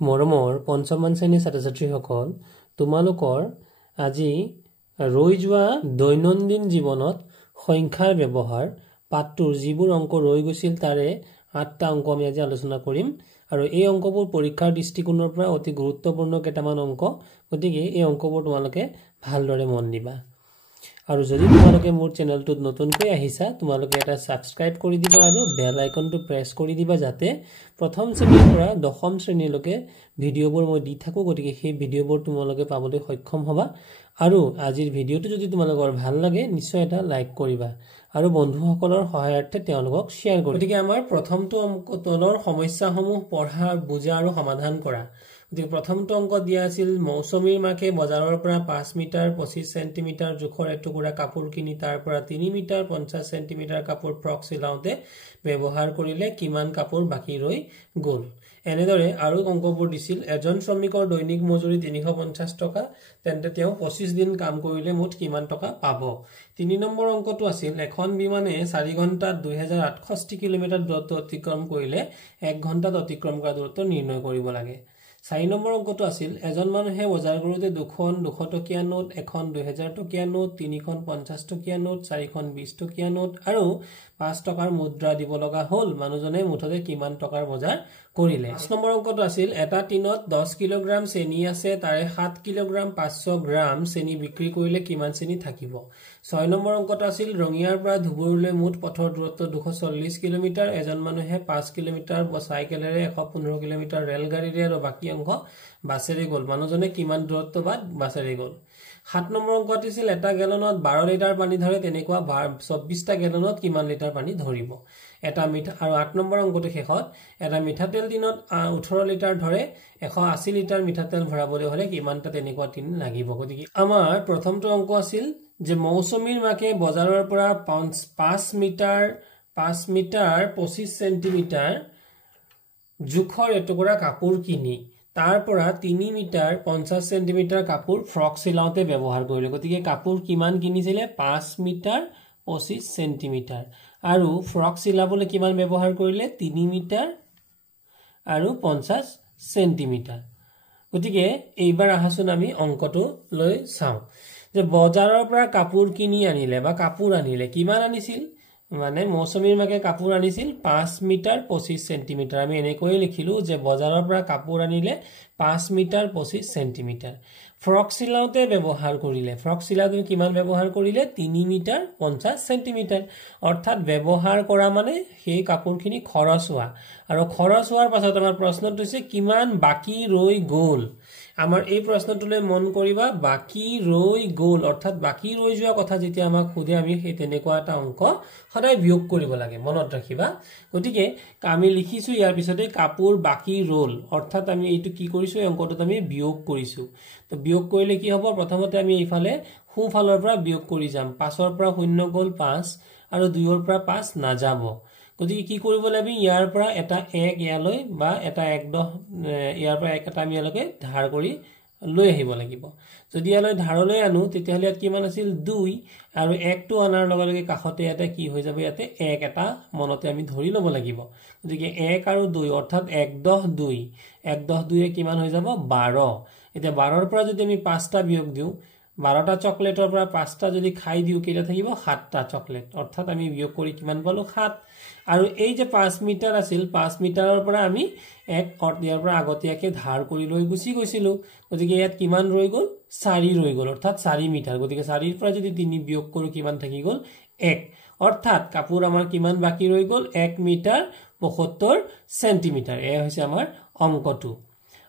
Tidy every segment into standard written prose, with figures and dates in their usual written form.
মৰমৰ পঞ্চমমান শ্ৰেণীৰ ছাত্ৰ ছাত্ৰীসকল, তোমালোকৰ আজি ৰৈ যোৱা দৈনন্দিন জীৱনত সংখ্যাৰ ব্যৱহাৰ পাঠটোৰ যিবোৰ অংক ৰৈ গৈছিল তাৰে 8টা অংক আমি আজি আলোচনা কৰিম। আৰু এই অংকবোৰ পৰীক্ষাৰ দৃষ্টিকোণৰ পৰা অতি গুৰুত্বপূৰ্ণ কেইটামান অংক, গতিকে এই অংকবোৰ তোমালোকে ভালদৰে মন দিবা। আৰু যদি তোমালোকে মোৰ চেনেলটোত নতুনকৈ আহিছা, তোমালোকে এটা সাবস্ক্ৰাইব কৰি দিবা আৰু বেল আইকনটো প্ৰেছ কৰি দিবা, যাতে প্ৰথম শ্ৰেণীৰ পৰা দশম শ্ৰেণীলৈকে ভিডিঅ'বোৰ মই দি থাকোঁ। গতিকে সেই ভিডিঅ'বোৰ তোমালোকে পাবলৈ সক্ষম হ'বা। আৰু আজিৰ ভিডিঅ'টো যদি তোমালোকৰ ভাল লাগে, নিশ্চয় এটা লাইক কৰিবা আৰু বন্ধুসকলৰ সহায়াৰ্থে তেওঁলোকক শ্বেয়াৰ কৰিবা। গতিকে আমাৰ প্ৰথমটো অংক তলৰ সমস্যাসমূহ পঢ়া, বুজা আৰু সমাধান কৰা। গতিকে প্ৰথমটো অংক দিয়া আছিল, মৌচুমীৰ মাকে বজাৰৰ পৰা 5 মিটাৰ 25 চেণ্টিমিটাৰ জোখৰ এটুকুৰা কাপোৰ কিনি তাৰ পৰা 3 মিটাৰ 50 চেণ্টিমিটাৰ কাপোৰ ফ্ৰক চিলাওঁতে ব্যৱহাৰ কৰিলে কিমান কাপোৰ বাকী ৰৈ গ'ল। এনেদৰে আৰু অংকবোৰ দিছিল, এজন শ্ৰমিকৰ দৈনিক মজুৰি 350 টকা, তেন্তে তেওঁ 25 দিন কাম কৰিলে মুঠ কিমান টকা পাব। 3 নম্বৰ অংকটো আছিল, এখন বিমানে 4 ঘণ্টাত 2860 কিলোমিটাৰ দূৰত্ব অতিক্ৰম কৰিলে 1 ঘণ্টাত অতিক্ৰম কৰা দূৰত্ব নিৰ্ণয় কৰিব লাগে। 4 নম্বৰ অংকটো আছিল, এজন মানুহে বজাৰ কৰোঁতে 2খন 200 টকীয়া নোট, এখন 2000 টকীয়া নোট, 3খন 50 টকীয়া নোট, 4খন 20 টকীয়া নোট আৰু 5 টকাৰ মুদ্ৰা দিব লগা হ'ল। মানুহজনে মুঠতে কিমান টকাৰ বজাৰ কৰিলে। 5 নম্বৰ অংকটো আছিল, এটা টিনত 10 কিলোগ্ৰাম চেনি আছে, তাৰে 7 কিলোগ্ৰাম 500 গ্ৰাম চেনি বিক্ৰী কৰিলে কিমান চেনি থাকিব। 6 নম্বৰ অংকটো আছিল, ৰঙিয়াৰ পৰা ধুবুৰীলৈ মুঠ পথৰ দূৰত্ব 240 কিলোমিটাৰ, এজন মানুহে 5 কিলোমিটাৰ চাইকেলেৰে, 115 কিলোমিটাৰ ৰেলগাড়ীৰে আৰু বাকী অংশ বাছেৰে গ'ল। মানুহজনে কিমান দূৰত্ব বাছেৰে গ'ল। 7 নম্বৰ অংকটো আছিল, এটা গেলনত 12 লিটাৰ পানী ধৰে, তেনেকুৱা 24টা গেলনত কিমান লিটাৰ পানী ধৰিব। আৰু 8 নম্বৰ অংকটো শেষত, এটা মিঠাতেল টিনত 18 লিটাৰ ধৰে, 180 লিটাৰ মিঠাতেল ভৰাবলৈ হলে কিমানটা তেনেকুৱা টিন লাগিব। গতিকে আমাৰ প্ৰথমটো অংক আছিল যে মৌচুমীৰ মাকে বজাৰৰ পৰা 5 মিটাৰ 25 চেণ্টিমিটাৰ জোখৰ এটুকুৰা কাপোৰ কিনি তাৰ পৰা 3 মিটাৰ 50 চেণ্টিমিটাৰ কাপোৰ ফ্ৰক চিলাওঁতে ব্যৱহাৰ কৰিলে। গতিকে কাপোৰ কিমান কিনিছিলে? 5 মিটাৰ 25 চেণ্টিমিটাৰ। আৰু ফ্ৰক চিলাবলৈ কিমান ব্যৱহাৰ কৰিলে? 3 মিটাৰ আৰু 50 চেণ্টিমিটাৰ। গতিকে এইবাৰ আহাচোন আমি অংকটো লৈ চাওঁ যে বজাৰৰ পৰা কাপোৰ কিনি আনিলে বা কাপোৰ আনিলে, কিমান আনিছিল? মানে মৌচুমীৰ মাকে কাপোৰ আনিছিল 5 মিটাৰ 25 চেণ্টিমিটাৰ। আমি এনেকৈয়ে লিখিলো যে বজাৰৰ পৰা কাপোৰ আনিলে 5 মিটাৰ 25 চেণ্টিমিটাৰ। ফ্ৰক চিলাওঁতে ব্যৱহাৰ কৰিলে, ফ্ৰক চিলাওঁতে কিমান ব্যৱহাৰ কৰিলে? 3 মিটাৰ 50 চেণ্টিমিটাৰ। অৰ্থাৎ ব্যৱহাৰ কৰা মানে সেই কাপোৰখিনি খৰচ হোৱা, আৰু খৰচ হোৱাৰ পাছত আমাৰ প্ৰশ্নটো হৈছে কিমান বাকী ৰৈ গ'ল। আমাৰ এই প্ৰশ্নটোলৈ মন কৰিবা, বাকী ৰৈ গ'ল অৰ্থাৎ বাকী ৰৈ যোৱা কথা যেতিয়া আমাক সোধে, আমি সেই তেনেকুৱা এটা অংক সদায় বিয়োগ কৰিব লাগে, মনত ৰাখিবা। গতিকে আমি লিখিছো ইয়াৰ পিছতে কাপোৰ বাকী ৰ'ল, অৰ্থাৎ আমি এইটো কি কৰিছো? এই অংকটোত আমি বিয়োগ কৰিছো। তো বিয়োগ কৰিলে কি হ'ব? প্ৰথমতে আমি এইফালে সোঁফালৰ পৰা বিয়োগ কৰি যাম। 5ৰ পৰা 0 গ'ল 5 আৰু 2ৰ পৰা 5 নাযাব। গতিকে কি কৰিব লাগিব? ইয়াৰ পৰা এটা 1 ইয়ালৈ বা এটা 1 ইয়াৰ পৰা 1 এটা আমি ইয়ালৈকে ধাৰ কৰি লৈ আহিব লাগিব। যদি ইয়ালৈ ধাৰলৈ আনো তেতিয়াহ'লে ইয়াত কিমান আছিল? 2 আৰু 1টো অনাৰ লগে লগে কাষতে ইয়াতে কি হৈ যাব? ইয়াতে 1 এটা মনতে আমি ধৰি ল'ব লাগিব। গতিকে 1 আৰু 2 অৰ্থাৎ 1 10 2, 1 10 2 কিমান হৈ যাব? 12। এতিয়া 12ৰ পৰা যদি আমি 5টা বিয়োগ দিওঁ, 12টা চকলেটৰ পৰা 5টা যদি খাই দিওঁ, কেইটা থাকিব? 7টা চকলেট। অৰ্থাৎ আমি বিয়োগ কৰি কিমান পালো? 7। আৰু এই যে 5 মিটাৰ আছিল, 5 মিটাৰৰ পৰা আমি ইয়াৰ পৰা আগতীয়াকে ধাৰ কৰি লৈ গুচি গৈছিলো। গতিকে ইয়াত কিমান ৰৈ গ'ল? 4 ৰৈ গ'ল, অৰ্থাৎ 4 মিটাৰ। গতিকে 4ৰ পৰা যদি 3 বিয়োগ কৰো, কিমান থাকি গ'ল? 1। অৰ্থাৎ কাপোৰ আমাৰ কিমান বাকী ৰৈ গ'ল? 1 মিটাৰ 75 চেণ্টিমিটাৰ। এয়া হৈছে আমাৰ অংকটো।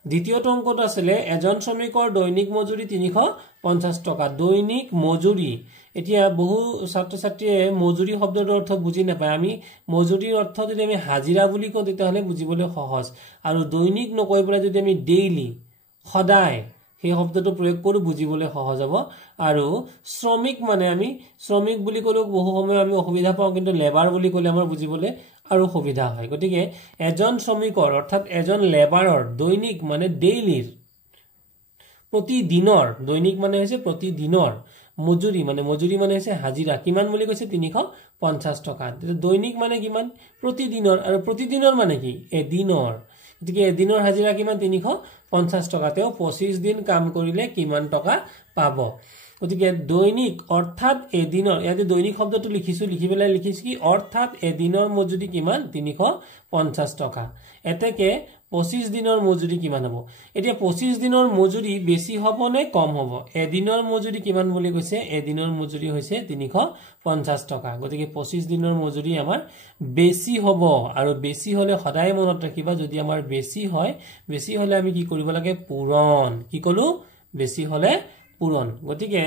দ্বিতীয়টো অংকটো আছিলে, এজন শ্ৰমিকৰ দৈনিক মজুৰি 350 টকা। দৈনিক মজুৰি। এতিয়া বহু ছাত্ৰ ছাত্ৰীয়ে মজুৰি শব্দটোৰ অৰ্থ বুজি নাপায়। আমি মজুৰিৰ অৰ্থ যদি আমি হাজিৰা বুলি কওঁ তেতিয়াহ'লে বুজিবলৈ সহজ, আৰু দৈনিক নকৈ পেলাই যদি আমি ডেইলি, সদায় সেই শব্দটো প্ৰয়োগ কৰোঁ, বুজিবলৈ সহজ হ'ব। আৰু শ্ৰমিক মানে আমি শ্ৰমিক বুলি ক'লেও বহু সময় আমি অসুবিধা পাওঁ, কিন্তু লেবাৰ বুলি ক'লে আমাৰ বুজিবলৈ আৰু সুবিধা হয়। গতিকে এজন শ্ৰমিকৰ অৰ্থাৎ এজন লেবাৰৰ দৈনিক মানে ডেইলিৰ, প্ৰতিদিনৰ, দৈনিক মানে হৈছে প্ৰতিদিনৰ, মজুৰি মানে হৈছে হাজিৰা, কিমান বুলি কৈছে? 350 টকা। দৈনিক মানে কিমান? প্ৰতিদিনৰ। আৰু প্ৰতিদিনৰ মানে কি? এদিনৰ। গতিকে এদিনৰ হাজিৰা কিমান 350 টকা তেওঁ 25 দিন কাম কৰিলে কিমান টকা পাব গতিকে দৈনিক অৰ্থাৎ এদিনৰ ইয়াতে দৈনিক শব্দটো লিখিছো লিখি পেলাই লিখিছো কি অৰ্থাৎ এদিনৰ মজুৰি কিমান 350 টকা এতেকে 25 দিনৰ মজুৰি কিমান হ'ব এতিয়া 25 দিনৰ মজুৰি বেছি হ'ব নে কম হ'ব এদিনৰ মজুৰি কিমান বুলি কৈছে এদিনৰ মজুৰি হৈছে 350 টকা গতিকে 25 দিনৰ মজুৰি আমাৰ বেছি হ'ব আৰু বেছি হলে সদায় মনত ৰাখিবা যদি আমাৰ বেছি হলে আমি কি কৰিব লাগে পূৰণ কি কলো বেছি হলে পূৰণ গতিকে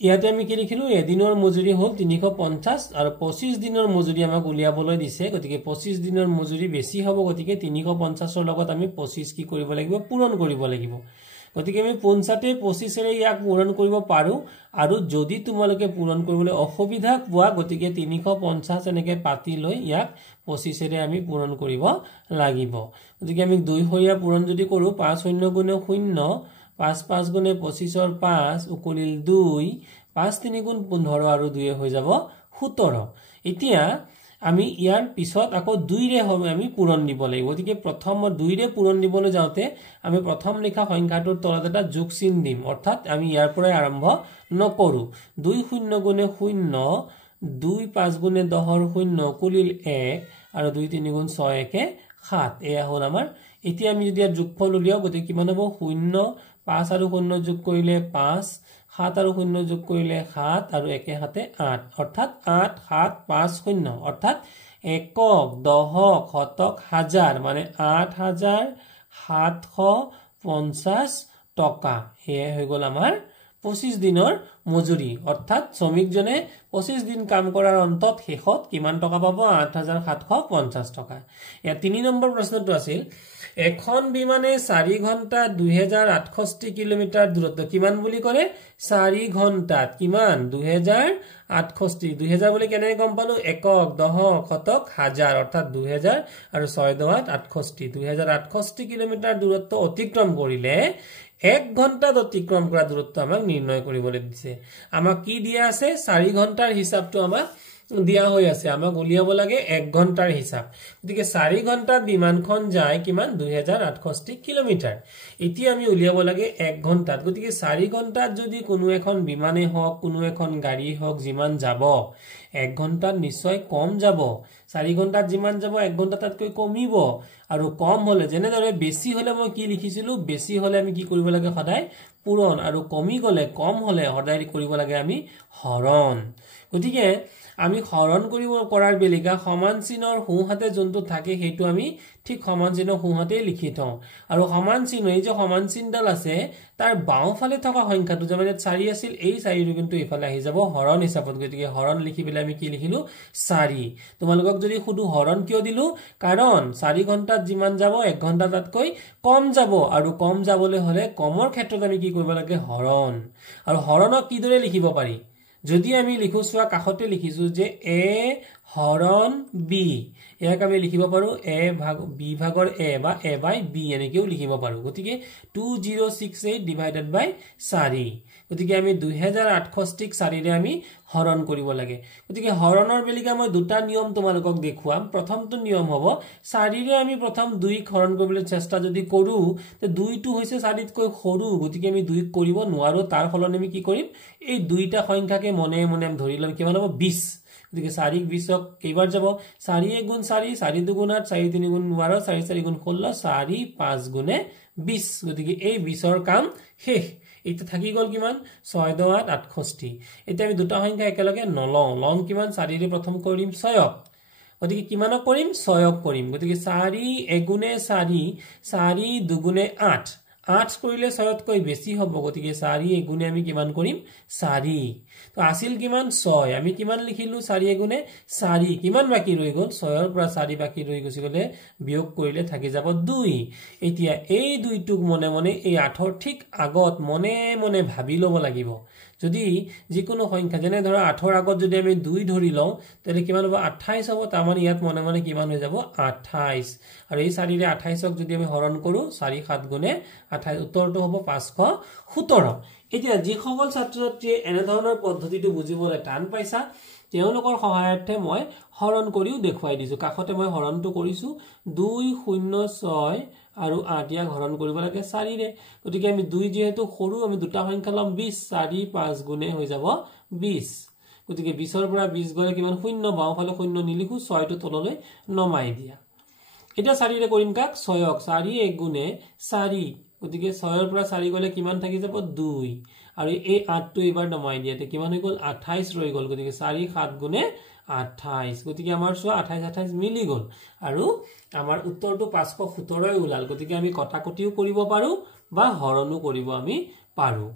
ইয়াতে আমি কি লিখিলো এদিনৰ মজুৰি হ'ল 350 আৰু 25 দিনৰ মজুৰি আমাক উলিয়াবলৈ দিছে গতিকে 25 দিনৰ মজুৰি বেছি হ'ব গতিকে 350 ৰ লগত আমি 25 কি কৰিব লাগিব পূৰণ কৰিব লাগিব গতিকে আমি 25 ৰে ইয়াক পূৰণ কৰিব পাৰো আৰু যদি তোমালোকে পূৰণ কৰিবলৈ অসুবিধা পোৱা গতিকে 350 এনেকে পাতি লৈ ইয়াক 25 ৰে আমি পূৰণ কৰিব লাগিব গতিকে আমি দুই হৰীয়া পূৰণ যদি কৰো 5 শূন্য গুণে 0 5 5 গুণে 25 ৰ 5 উকলিল 2 5 3 গুণ 15 আৰু 2 হৈ যাব 17 এতিয়া আমি ইয়াৰ পিছত আকৌ 2 ৰে আমি পূৰণ দিব লাগিব গতিকে প্ৰথম 2 ৰে পূৰণ দিবলৈ যাওতে আমি প্ৰথম লিখা সংখ্যাটোৰ তলত এটা যোগ চিন দিম অৰ্থাৎ আমি ইয়াৰ পৰাই আৰম্ভ নকৰো 2 শূন্য গুণে 0 2 5 গুণে 10 ৰ 0 উকলিল 1 আৰু 2 3 গুণ 6 1 7 এয়া হ'ল আমাৰ এতিয়া আমি যদি যোগফল উলিয়াও গতিকে কিমান হ'ব 0 5 আৰু 0 যোগ কৰিলে 5 7 আৰু 0 যোগ কৰিলে 7 আৰু 1 7 8 অৰ্থাৎ 8 7 5 0 অৰ্থাৎ একক দহক শতক হাজাৰ মানে 8750 টকা এয়া হৈ গল আমাৰ 25 দিনৰ মজুৰি অৰ্থাৎ শ্ৰমিকজনে 25 দিন কাম কৰাৰ অন্তত শেষত কিমান টকা পাব 8750 টকা এয়া 3 নম্বৰ প্ৰশ্নটো আছিল এখন বিমানে 4 ঘণ্টা 2068 কিলোমিটাৰ দূৰত্ব কিমান বুলি কৰে 4 ঘণ্টাত কিমান 2068 2000 বুলি কেনে গম পালো একক দহক শতক হাজাৰ অৰ্থাৎ 2000 আৰু 6 দহত 68 2068 কিলোমিটাৰ দূৰত্ব অতিক্ৰম কৰিলে 1 ঘণ্টাত অতিক্ৰম কৰা দূৰত্ব আমাক নিৰ্ণয় কৰিবলৈ দিছে আমাক কি দিয়া আছে 4 ঘণ্টাৰ হিসাবটো আমাক দিয়া হৈ আছে আমাক উলিয়াব লাগে 1 ঘণ্টাৰ হিসাব গতিকে 4 ঘণ্টাত বিমানখন যায় কিমান 2068 কিলোমিটাৰ এতিয়া আমি উলিয়াব লাগে 1 ঘণ্টাত গতিকে 4 ঘণ্টাত যদি কোনো এখন বিমানে হওক কোনো এখন গাড়ী হওক যিমান যাব 1 ঘণ্টাত নিশ্চয় কম যাব 4 ঘণ্টাত যিমান যাব 1 ঘণ্টা তাতকৈ কমিব আৰু কম হলে যেনেদৰে বেছি হলে মই কি লিখিছিলো বেছি হলে আমি কি কৰিব লাগে সদায় পূৰণ আৰু কমি গলে কম হলে সদায় কৰিব লাগে আমি হৰণ গতিকে আমি হৰণ কৰিব কৰাৰ বেলিকা সমান চিনৰ সোঁহাতে যোনটো থাকে সেইটো আমি ঠিক সমান চিনৰ সোঁহাতে লিখি থওঁ আৰু সমান চিন এই যে সমান চিনডাল আছে তাৰ বাওঁফালে থকা সংখ্যাটো যে মানে 4 আছিল এই 4টো কিন্তু ইফালে আহি যাব হৰণ হিচাপত গতিকে হৰণ লিখি পেলাই আমি কি লিখিলো 4 তোমালোকক যদি খুদু হৰণ কিয় দিলো কাৰণ 4 ঘণ্টাত যিমান যাব 1 ঘণ্টা তাতকৈ কম যাব আৰু কম যাবলৈ হলে কমৰ ক্ষেত্ৰত আমি কি কৰিব লাগে হৰণ আৰু হৰণক কি দৰে লিখিব পাৰি যদি আমি লিখো সোয়া কাখতে লিখিছো যে a হৰণ b ইয়াক আমি লিখিব পাৰো a ভাগ b ভাগৰ a বা a by b এনেকেও লিখিব পাৰো গতিকে 2068 ডিভাইডেড বাই 4 গতিকে আমি 2068 4 ৰে আমি হৰণ কৰিব লাগে গতিকে হৰণৰ বেলিকা মই দুটা নিয়ম তোমালোকক দেখুৱাম প্ৰথমটো নিয়ম হ'ব 4 ৰে আমি প্ৰথম 2 হৰণ কৰিবলৈ চেষ্টা যদি কৰো তে 2 টো হৈছে 4 তকৈ সৰু গতিকে আমি 2 কৰিব নোৱাৰো তাৰ ফলত আমি কি কৰিম এই দুইটা সংখ্যাকে মনে মনে ধৰি লম কিমান হ'ব 20 গতিকে 4 20ক কেইবাৰ যাব 4 গুণ 4 4 2 গুণ 8 4 3 গুণ 12 4 4 গুণ 16 4 5 গুণে 20 গতিকে এই 20ৰ কাম শেষ এটা থাকি গল কিমান 6 10 68 এতিয়া আমি দুটা সংখ্যা একেলগে নলওঁ লম কিমান 4 ৰে প্ৰথম কৰিম 6ক গতিকে কিমানক কৰিম 6ক কৰিম গতিকে 4 এগুণে 4 4 দুগুণে 8 8 কৰিলে 6তকৈ বেছি হ'ব গতিকে 4 এগুণে আমি কিমান কৰিম 4 তো আছিল কিমান 6 আমি কিমান লিখিলো 4 এগুণে 4 কিমান বাকি ৰৈ গল 6ৰ পৰা 4 বাকি ৰৈ গছি গলে বিয়োগ কৰিলে থাকি যাব 2 এতিয়া এই 2টোক মনে মনে এই 8ৰ ঠিক আগত মনে মনে ভাবি লব লাগিব যদি যিকোনো সংখ্যা যেনে ধৰা 8ৰ আগত যদি আমি 2 ধৰি লওঁ তেলে কিমান হ'ব 28 হ'ব তাৰ মানে ইয়াত মনে মনে কিমান হৈ যাব 28 আৰু এই 4 ৰে 28ক যদি আমি হৰণ কৰো 4 7 গুণে 28 উত্তৰটো হ'ব 517 এতিয়া যিসকল ছাত্ৰ ছাত্ৰীয়ে এনে ধৰণৰ পদ্ধতিটো বুজিবলৈ টান পাইছা তেওঁলোকৰ সহায়াৰ্থে মই হৰণ কৰিও দেখুৱাই দিছো কাখতে মই হৰণটো কৰিছো 206 আৰু 8 ইয়াক হৰণ কৰিব লাগে 4 ৰে গতিকে আমি 2 যেহেতু সৰু আমি দুটা সংখ্যা লম 20 4 5 গুণে হৈ যাব 20 গতিকে 20 ৰ পৰা 20 গলে কিমান শূন্য বাওঁফালে শূন্য নিলিখো 6 টো তললৈ নমাই দিয়া এটা 4 ৰে কৰিম কাক 6 ক 4 1 গুণে 4 গতিকে 6 ৰ পৰা 4 গলে কিমান থাকি যাব 2 আৰু এই 8 টো এবাৰ নমাই দিয়াতে কিমান হৈ গল 28 ৰৈ গল গতিকে 4 7 গুণে 28 গতিকে আমাৰ সোৱা 28 28 মিলি গল আৰু আমাৰ উত্তৰটো 517 ওলাল গতিকে আমি কটাকটিও কৰিব পাৰো বা হৰণো কৰিব আমি পাৰো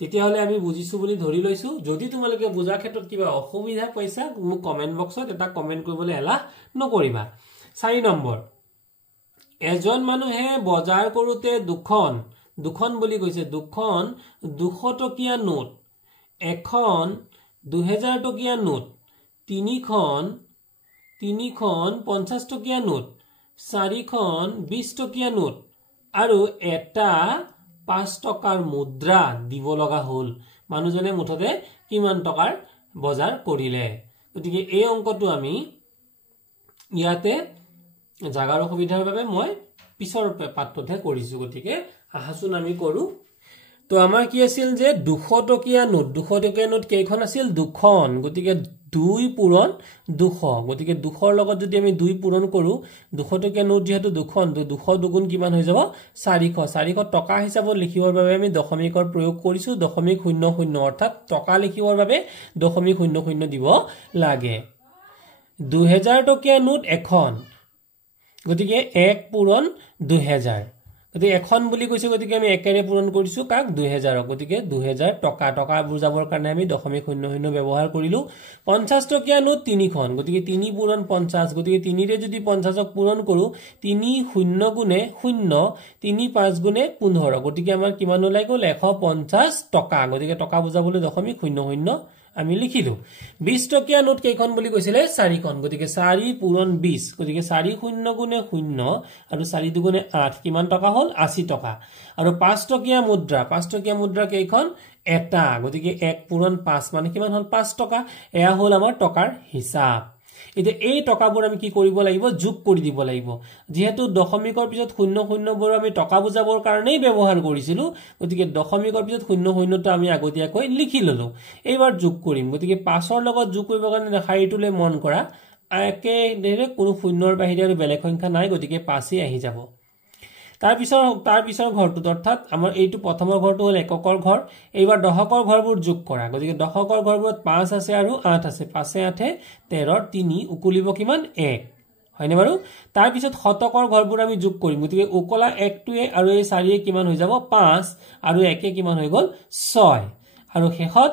তেতিয়া হলে আমি বুজিছো বুলি ধৰি লৈছো যদি তোমালোকে বুজা ক্ষেত্ৰত কিবা অসুবিধা পাইছা মোক কমেন্ট বক্সত এটা কমেন্ট কৰিবলৈ এলাহ নকৰিবা 4 নম্বৰ এজন মানুহে বজাৰ কৰোতে দুখন বুলি কৈছে দুখন 200 টকীয়া নোট এখন 2000 টকীয়া নোট তিনিখন 50 টকীয়া নোট চাৰিখন 20 টকীয়া নোট আৰু এটা 5 টকাৰ মুদ্ৰা দিব লগা হল মানুহজনে মুঠতে কিমান টকাৰ বজাৰ কৰিলে গতিকে এই অংকটো আমি ইয়াতে জাগাৰ অসুবিধাৰ বাবে মই পিছৰ পাঠটোতে কৰিছো গতিকে আহাচোন আমি কৰো তো আমাৰ কি আছিল যে 200 টকীয়া নোট কেইখন আছিল দুখন গতিকে 2 পূৰণ 200 গতিকে 200 ৰ লগত যদি আমি 2 পূৰণ কৰো 200 টকীয়া নোট যেহেতু দুখন 200 দুগুণ কিমান হৈ যাব 400 টকা হিচাপত লিখিবৰ বাবে আমি দশমিকৰ প্ৰয়োগ কৰিছো দশমিক 00 অৰ্থাৎ টকা লিখিবৰ বাবে দশমিক 00 দিব লাগে 2000 টকীয়া নোট এখন গতিকে 1 পূৰণ 2000 গতিকে এখন বুলি কৈছে গতিকে আমি একেৰে পূৰণ কৰিছো কাক 2000 গতিকে 2000 টকা বুজাবৰ কাৰণে আমি দশমিক 00 ব্যৱহাৰ কৰিলো 50 টকীয়া নোট তিনিখন গতিকে 3 পূৰণ 50 গতিকে 3 ৰে যদি 50ক পূৰণ কৰো 3 0 গুণে 0 3 5 গুণে 15 গতিকে আমাৰ কিমান ওলাই গল 150 টকা গতিকে টকা বুজাবলৈ দশমিক 00 আমি লিখিলো 20 টকীয়া নোট কেইখন বুলি কৈছিলে 4খন গতিকে 4 পূৰণ 20 গতিকে 4 0 গুণে 0 আৰু 4 দুগুণে 8 কিমান টকা হল 80 টকা আৰু 5 টকীয়া মুদ্ৰা কেইখন এটা গতিকে 1 পূৰণ 5 মানে কিমান হল 5 টকা এয়া হল আমাৰ টকাৰ হিচাপ এতিয়া এই টকাবোৰ আমি কি কৰিব লাগিব যোগ কৰি দিব লাগিব যেহেতু দশমিকৰ পিছত 00 বোৰ আমি টকা বুজাবৰ কাৰণেই ব্যৱহাৰ কৰিছিলো গতিকে দশমিকৰ পিছত 00 টো আমি আগতীয়াকৈ লিখি ললো এইবাৰ যোগ কৰিম গতিকে 5 ৰ লগত যোগ কৰিবৰ কাৰণে শাৰীটোলৈ মন কৰা একেদৰে কোনো শূন্যৰ বাহিৰে আৰু বেলেগ সংখ্যা নাই গতিকে 5 আহি যাব তাৰ পিছৰ ঘৰটো অৰ্থাৎ আমাৰ এইটো প্ৰথমৰ ঘৰটো হল এককৰ ঘৰ এইবাৰ দশকৰ ঘৰবোৰ যোগ কৰা গতিকে দশকৰ ঘৰবোৰত 5 আছে আৰু 8 আছে 5 8 13 3 উকুলিব কিমান 1 হয়নে বাৰু তাৰ পিছত শতকৰ ঘৰবোৰ আমি যোগ কৰিম গতিকে উকলা 1 টোৱে আৰু এই 4 এ কিমান হৈ যাব 5 আৰু 1 এ কিমান হৈ গল 6 আৰু শেষত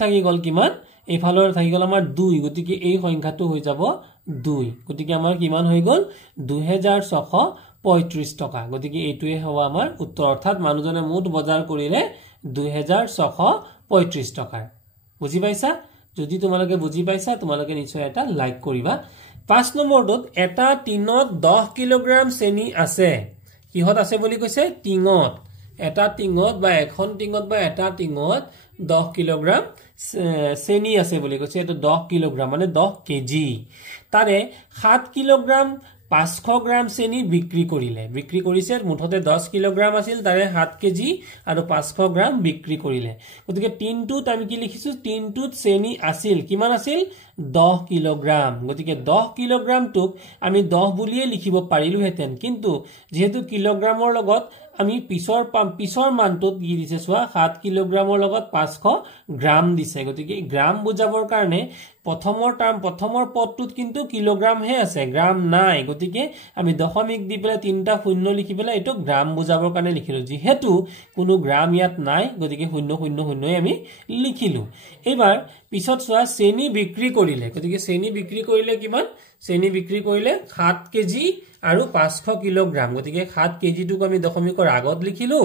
থাকি গল কিমান এইফালৰ থাকি গল আমাৰ 2 গতিকে এই সংখ্যাটো হৈ যাব 2 গতিকে আমাৰ কিমান হৈ গল 2635 টকা গতিকে এইটোৱে হ'ব আমাৰ উত্তৰ অৰ্থাৎ মানুহজনে মুঠ বজাৰ কৰিলে 2635 টকাৰ বুজি পাইছা যদি তোমালোকে বুজি পাইছা তোমালোকে নিশ্চয় এটা লাইক কৰিবা 5 নম্বৰটোত এটা টিনত 10 কিলোগ্ৰাম চেনি আছে কিহত আছে বুলি কৈছে টিঙত এটা টিঙত বা এখন টিঙত বা এটা টিঙত 10 কিলোগ্ৰাম চেনি আছে বুলি কৈছে এটো 10 কিলোগ্ৰাম মানে 10 কেজি তাৰে 7 কিলোগ্ৰাম 500 গ্ৰাম চেনি বিক্ৰী কৰিছে মুঠতে 10 কিলোগ্ৰাম আছিল তাৰে 7 কেজি আৰু 500 গ্ৰাম বিক্ৰী কৰিলে গতিকে টিনটোত আমি কি লিখিছো টিনটোত চেনি আছিল কিমান আছিল 10 কিলোগ্ৰাম গতিকে 10 কিলোগ্ৰামটোক আমি 10 বুলিয়ে লিখিব পাৰিলো হেতেন কিন্তু যেহেতু কিলোগ্ৰামৰ লগত আমি পিছৰ মানটোত কি দিছে সোৱা 7 কিলোগ্ৰামৰ লগত 500 গ্ৰাম দিছে গতিকে গ্ৰাম বুজাবৰ কাৰণে প্ৰথমৰ পদটোত কিন্তু কিলোগ্ৰাম হে আছে গ্ৰাম নাই গতিকে আমি দশমিক দি পেলাই তিনটা শূন্য লিখি পেলাই এটো গ্ৰাম বুজাবৰ কাৰণে লিখিলো যেহেতু কোনো গ্ৰাম ইয়াত নাই গতিকে 000 আমি লিখিলো এবাৰ পিছত সোৱা চেনি বিক্ৰী কৰিলে গতিকে চেনি বিক্ৰী কৰিলে কিমান চেনি বিক্ৰী কৰিলে 7 কেজি আৰু 500 কিলোগ্ৰাম গতিকে 7 কেজিটোক আমি দশমিকৰ আগত লিখিলো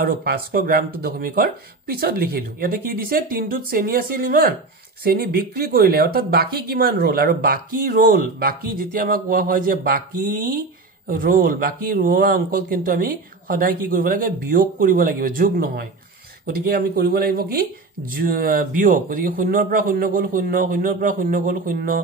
আৰু 500 গ্ৰামটো দশমিকৰ পিছত লিখিলো ইয়াতে কি দিছে তিনটোত চেনি আছিল ইমান চেনি বিক্ৰী কৰিলে অৰ্থাৎ বাকি কিমান ৰল আৰু বাকি যেতিয়া আমাক কোৱা হয় যে বাকি ৰ'ল বাকি ৰোৱা অংকত কিন্তু আমি সদায় কি কৰিব লাগে বিয়োগ কৰিব লাগিব যোগ নহয় গতিকে আমি কৰিব লাগিব কি বিয়োগ গতিকে 0 ৰ পৰা 0 গ'ল 0 0 ৰ পৰা 0 গ'ল 0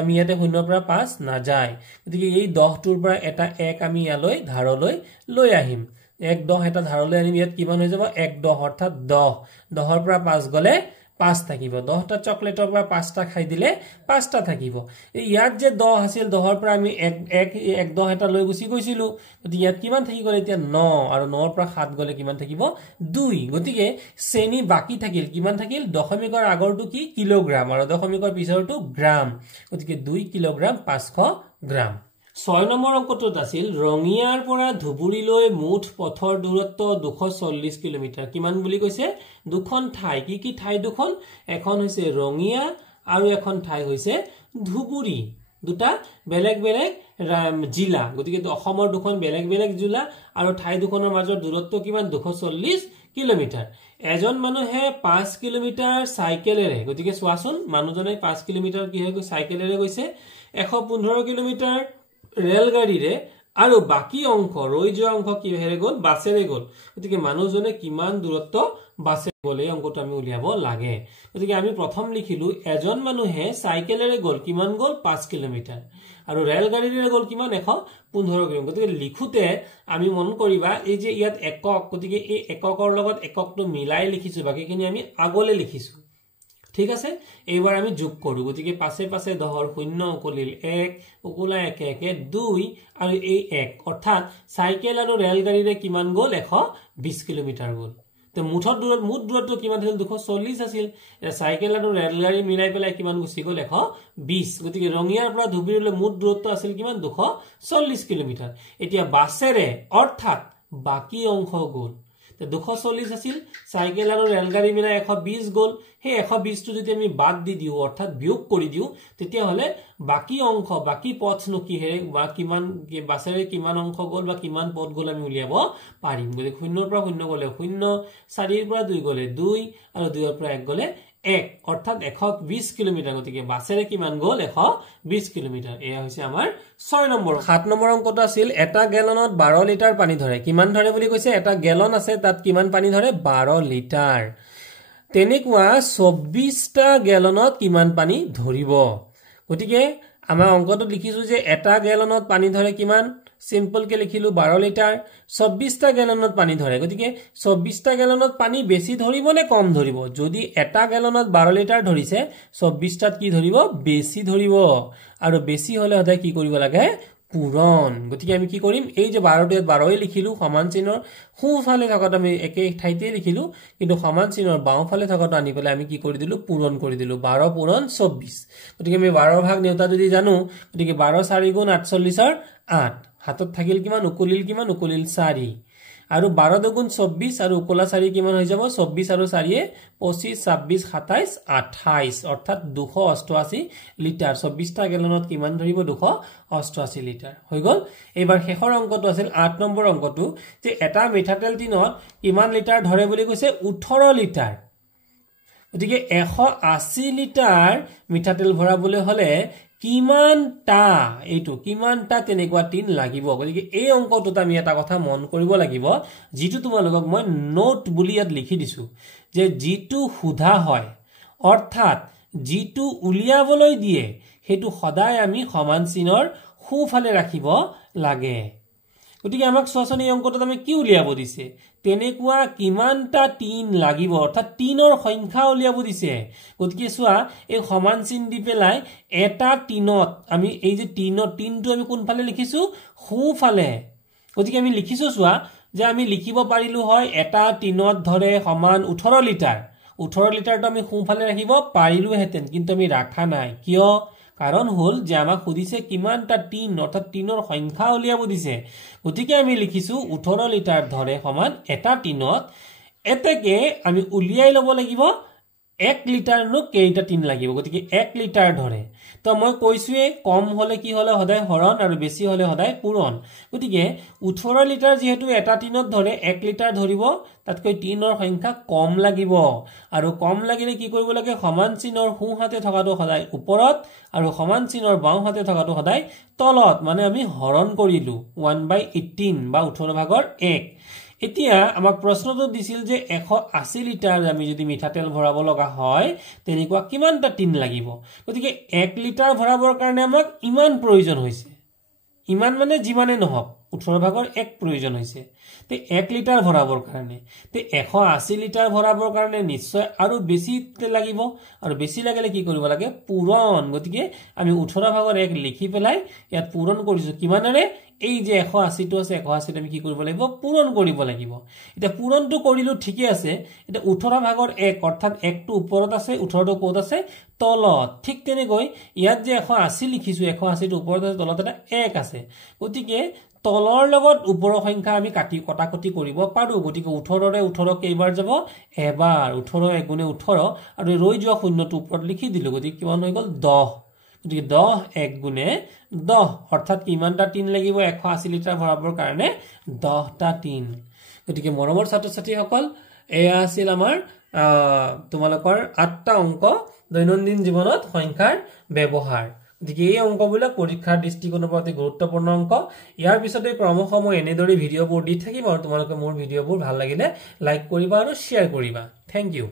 আমি ইয়াতে 0 ৰ পৰা 5 না যায় গতিকে এই 10 টোৰ পৰা এটা 1 আমি ইয়ালৈ ধাৰলৈ লৈ আহিম 1 10 এটা ধাৰলৈ আনিম ইয়াত কিমান হৈ যাব 1 10 অৰ্থাৎ 10 10 ৰ পৰা 5 গলে 5 থাকিব 10টা চকলেটৰ পৰা 5টা খাই দিলে 5টা থাকিব ইয়াত যে 10 আছিল 10ৰ পৰা আমি 1 10 এটা লৈ গুছি গৈছিলো গতিকে ইয়াত কিমান থাকি গলে এতিয়া 9 আৰু 9ৰ পৰা 7 গলে কিমান থাকিব 2 গতিকে শ্ৰেণী বাকি থাকিল কিমান থাকিল দশমিকৰ আগৰটো কি কিলোগ্ৰাম আৰু দশমিকৰ পিছৰটো গ্ৰাম গতিকে 2 কিলোগ্ৰাম 500 গ্ৰাম 6 নম্বৰ অংকটোত আছিল ৰঙিয়াৰ পৰা ধুবুৰীলৈ মুঠ পথৰ দূৰত্ব 240 কিলোমিটাৰ কিমান বুলি কৈছে দুখন ঠাই কি ঠাই দুখন এখন হৈছে ৰঙিয়া আৰু এখন ঠাই হৈছে ধুবুৰী দুটা বেলেগ বেলেগ জিলা গতিকে অসমৰ দুখন বেলেগ বেলেগ জিলা আৰু ঠাই দুখনৰ মাজৰ দূৰত্ব কিমান 240 কিলোমিটাৰ এজন মানুহে 5 কিলোমিটাৰ সাইকেলেৰে গতিকে চোৱাচোন মানুহজনে 5 কিলোমিটাৰ কি হৈ সাইকেলেৰে গৈছে 115 কিলোমিটাৰ ৰেলগাড়ীৰে আৰু বাকি অংশ ৰৈ যোৱা অংশ কি হেৰে গ'ল বাছেৰে গ'ল গতিকে মানুহজনে কিমান দূৰত্ব বাছে গ'লে অংকটো আমি উলিয়াব লাগে গতিকে আমি প্ৰথম লিখিলো এজন মানুহে সাইকেলেৰে গ'ল কিমান গ'ল 5 কিলোমিটাৰ আৰু ৰেলগাড়ীৰে গ'ল কিমান 115 কিলোমিটাৰ গতিকে লিখোতে আমি মন কৰিবা এই যে ইয়াত একক গতিকে এই এককৰ লগত এককটো মিলাই লিখিছো বাকিখিনি আমি আগলে লিখিছো ঠিক আছে এইবাৰ আমি যোগ কৰো গতিকে পাছে পাছে 10ৰ 0 উকলিল 1 উকলা 1 1 2 আৰু এই 1 অৰ্থাৎ সাইকেল আৰু ৰেলগাড়ীৰে কিমান গ'ল 120 কিলোমিটাৰ গ'ল তো মুঠ দূৰত্ব কিমান আছিল 240 আছিল সাইকেল আৰু ৰেলগাড়ী মিলাই পেলাই কিমান গুছি গ'ল 120 গতিকে ৰঙিয়াৰ পৰা ধুবুৰীলৈ মুঠ দূৰত্ব আছিল কিমান 240 কিলোমিটাৰ এতিয়া বাছেৰে অৰ্থাৎ বাকি অংশ গ'ল 240 আছিল সাইকেল আৰু ৰেলগাড়ী মিলাই 120 গ'ল হে 120 টো যদি আমি বাদ দি দিও অৰ্থাৎ বিয়োগ কৰি দিও তেতিয়া হলে বাকি অংশ বাকি পথনো কি হে বা কিমান বাছেৰে কিমান অংশ গ'ল বা কিমান পথ গ'ল আমি উলিয়াব পাৰিম গতিকে 0 ৰ পৰা 0 গ'লে 0 4 ৰ পৰা 2 গ'লে 2 আৰু 2 ৰ পৰা 1 গ'লে 1 অৰ্থাৎ 120 কিলোমিটাৰ গতিকে বাছেৰে কিমান গ'ল 120 কিলোমিটাৰ এয়া হৈছে আমাৰ 6 নম্বৰ 7 নম্বৰ অংকটো আছিল এটা গেলনত 12 লিটাৰ পানী ধৰে কিমান ধৰে বুলি কৈছে এটা গেলন আছে তাত কিমান পানী ধৰে 12 লিটাৰ তেনেকুৱা 24টা গেলনত কিমান পানী ধৰিব গতিকে আমাৰ অংকটো লিখিছো যে এটা গেলনত পানী ধৰে কিমান সিম্পল কে লিখিলো 12 লিটাৰ 24টা গেলনত পানী ধৰে গতিকে 24টা গেলনত পানী বেছি ধৰিব নে কম ধৰিব যদি এটা গেলনত 12 লিটাৰ ধৰিছে 24টাত কি ধৰিব বেছি ধৰিব আৰু বেছি হলে হদাই কি কৰিব লাগে পূৰণ গতিকে আমি কি কৰিম এই যে 12 12 লিখিলো সমান চিহ্নৰ সোঁফালে থাকাত আমি একে ঠাইতে লিখিলো কিন্তু সমান চিহ্নৰ বাওঁফালে থাকাত আনি পেলাই আমি কি কৰি দিলো পূৰণ কৰি দিলো 12 পূৰণ 24 গতিকে আমি 12 ভাগ নেউতা যদি জানো গতিকে 12 4 গুণ 48 ৰ 8 হাতত থাকিল কিমান উকলিল 4 আৰু 12 দুগুণ 24 আৰু উকলা 4 কিমান হৈ যাব 24 আৰু 4 25 26 27 28 অৰ্থাৎ 288 লিটাৰ 24টা গেলনত কিমান ধৰিব 288 লিটাৰ হৈ গল এবাৰ শেষৰ অংকটো আছিল 8 নম্বৰ অংকটো যে এটা মিঠাতেল টিনত কিমান লিটাৰ ধৰে বুলি কৈছে 18 লিটাৰ গতিকে 180 লিটাৰ মিঠাতেল ভৰাবলৈ হলে কিমানটা তেনেকুৱা টিন লাগিব গতিকে এই অংকটোত আমি এটা কথা মন কৰিব লাগিব যেটো তোমালোকক মই নোট বুলি ইয়াত লিখি দিছো যে যেটো সুধা হয় অৰ্থাৎ যেটো উলিয়াবলৈ দিয়ে হেতু সদায় আমি সমান চিনৰ সোঁফালে ৰাখিব লাগে গতিকে আমাক চোৱাচোন এই অংকটোত আমি কি উলিয়াব দিছে তেনেকুৱা কিমানটা টিন লাগিব অৰ্থাৎ টিনৰ সংখ্যা উলিয়াব দিছে গতিকে চোৱা এই সমান চিন দি পেলাই এটা টিনত আমি এই যে টিনটো আমি কোনফালে লিখিছো সোঁফালে গতিকে আমি লিখিছো চোৱা যে আমি লিখিব পাৰিলো হয় এটা টিনত ধৰে সমান 18 লিটাৰ 18 লিটাৰটো আমি সোঁফালে ৰাখিব পাৰিলো হেতেন কিন্তু আমি ৰাখা নাই কিয় কাৰণ হল যে আমাক খুদিছে কিমানটা টিন অৰ্থাৎ টিনৰ সংখ্যা উলিয়াব দিছে গতিকে আমি লিখিছো 18 লিটাৰ ধৰে সমান এটা টিনত এতেকে আমি উলিয়াই লব লাগিব 1 লিটাৰ নো কেইটা টিন লাগিব গতিকে 1 লিটাৰ ধৰে তো মই কৈছোৱে কম হলে কি হলে সদায় হৰণ আৰু বেছি হলে সদায় পূৰণ গতিকে 18 লিটাৰ যেহেতু এটা টিনত ধৰে 1 লিটাৰ ধৰিব তাতকৈ টিনৰ সংখ্যা কম লাগিব আৰু কম লাগিলে কি কৰিব লাগে সমান চিনৰ সোঁ হাতে থকাটো সদায় ওপৰত আৰু সমান চিনৰ বাওঁ হাতে থকাটো সদায় তলত মানে আমি হৰণ কৰিলো 1/18 বা 18 ভাগৰ 1 এতিয়া আমাক প্ৰশ্নটো দিছিল যে 180 লিটাৰ আমি যদি মিঠাতেল ভৰাব লগা হয় তেনেকুৱা কিমানটা টিন লাগিব গতিকে 1 লিটাৰ ভৰাবৰ কাৰণে আমাক ইমান প্ৰয়োজন হৈছে ইমান মানে যিমানে নহওক 18 ভাগৰ 1 প্ৰয়োজন হৈছে তে 1 লিটাৰ ভৰাবৰ কাৰণে তে 180 লিটাৰ ভৰাবৰ কাৰণে নিশ্চয় আৰু বেছি লাগিব আৰু বেছি লাগিলে কি কৰিব লাগে পূৰণ গতিকে আমি 18 ভাগৰ 1 লিখি পেলাই ইয়াত পূৰণ কৰিছো কিমানেৰে এই যে 180 টো আছে 180 আমি কি কৰিব লাগিব পূৰণ কৰিব লাগিব এটা পূৰণটো কৰিলো ঠিকই আছে এটা 18 ভাগৰ 1 অৰ্থাৎ 1 টো ওপৰত আছে 18 টো কোত আছে তলত ঠিক তেনেকৈ ইয়াত যে 180 লিখিছো 180 টো ওপৰত আছে তলত এটা 1 আছে গতিকে তলৰ লগত ওপৰৰ সংখ্যা আমি কটাকটি কৰিব পাৰো গতিকে 18 ৰে 18 কেইবাৰ যাব এবাৰ 18 * 18 আৰু ৰৈ যোৱা শূন্যটো ওপৰত লিখি দিলো গতিকে কিমান হৈ গল 10 গতিকে 10 1 * 10 অৰ্থাৎ কিমানটা টিন লাগিব 180 লিটাৰ ভৰাবৰ কাৰণে 10টা টিন গতিকে মৰমৰ ছাত্ৰ-ছাত্ৰীসকল এয়া আছিল আমাৰ তোমালোকৰ 8টা অংক দৈনন্দিন জীৱনত সংখ্যাৰ ব্যৱহাৰ গতিকে এই অংকবিলাক পৰীক্ষাৰ দৃষ্টিকোণৰ পৰা অতি গুৰুত্বপূৰ্ণ অংক ইয়াৰ পিছতে ক্ৰমসমূহ এনেদৰে ভিডিঅ'বোৰ দি থাকিম আৰু তোমালোকে মোৰ ভিডিঅ'বোৰ ভাল লাগিলে লাইক কৰিবা আৰু শ্বেয়াৰ কৰিবা থ্যাংক ইউ